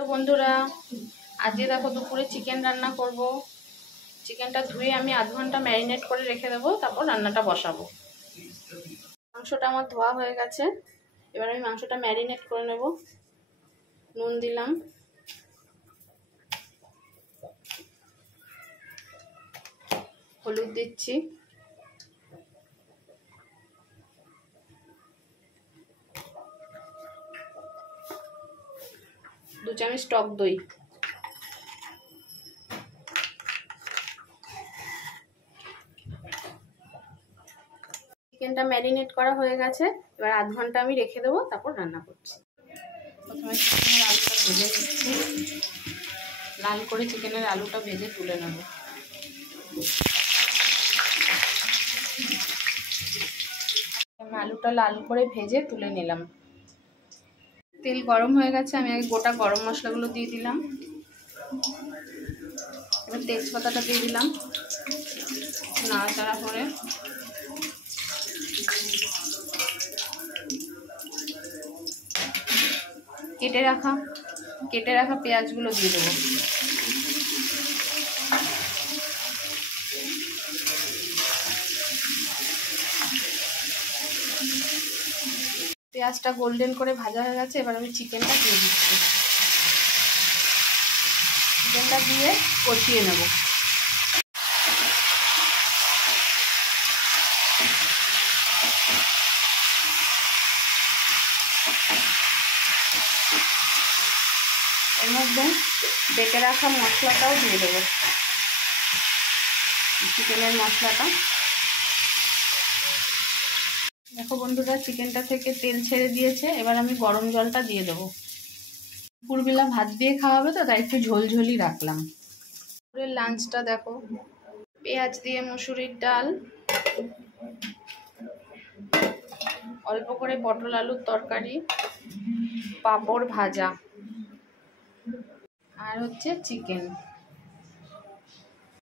তো বন্ধুরা, আজকে দেখো দুপুরে চিকেন রান্না করব। চিকেনটা ধুয়ে আমি আধ ঘন্টা ম্যারিনেট করে রেখে দেবো, তারপর রান্নাটা বসাবো। মাংসটা আমার ধোয়া হয়ে গেছে, এবার আমি মাংসটা ম্যারিনেট করে নেব। নুন দিলাম, হলুদ দিচ্ছি, দু চামচ টক দই, চিকেনটা ম্যারিনেট করা হয়ে গেছে। এবার আধ ঘন্টা আমি রেখে দেবো, তারপর রান্না করছি। প্রথমে চিকেনের আলুটা ভেজে নিচ্ছি, লাল করে চিকেনের আলুটা ভেজে তুলে নেব। আলুটা লাল করে ভেজে তুলে নিলাম। তেল গরম হয়ে গেছে, আমি আগে গোটা গরম মশলাগুলো দিয়ে দিলাম। এবার তেজপাতাটা দিয়ে দিলাম, নাড়াচাড়া করে কেটে রাখা পেঁয়াজগুলো দিয়ে দেবো। পেঁয়াজটা গোল্ডেন করে ভাজা হয়ে গেছে, এবার আমি চিকেনটা দিয়ে দিচ্ছি। চিকেনটা দিয়ে কষিয়ে নেব। এর মধ্যে বেটে রাখা মশলাটাও দিয়ে দেবো, চিকেনের মশলাটা। দেখো বন্ধুরা, চিকেনটা থেকে তেল ছেড়ে দিয়েছে, এবার আমি গরম জলটা দিয়ে দেবো। দুপুরবেলা ভাত দিয়ে খাওয়াবে তো, তাই একটু ঝোলঝোলই রাখলাম। দুপুরের লাঞ্চটা দেখো, পেঁয়াজ দিয়ে মুসুরির ডাল, অল্প করে পটল আলুর তরকারি, পাঁপড় ভাজা, আর হচ্ছে চিকেন।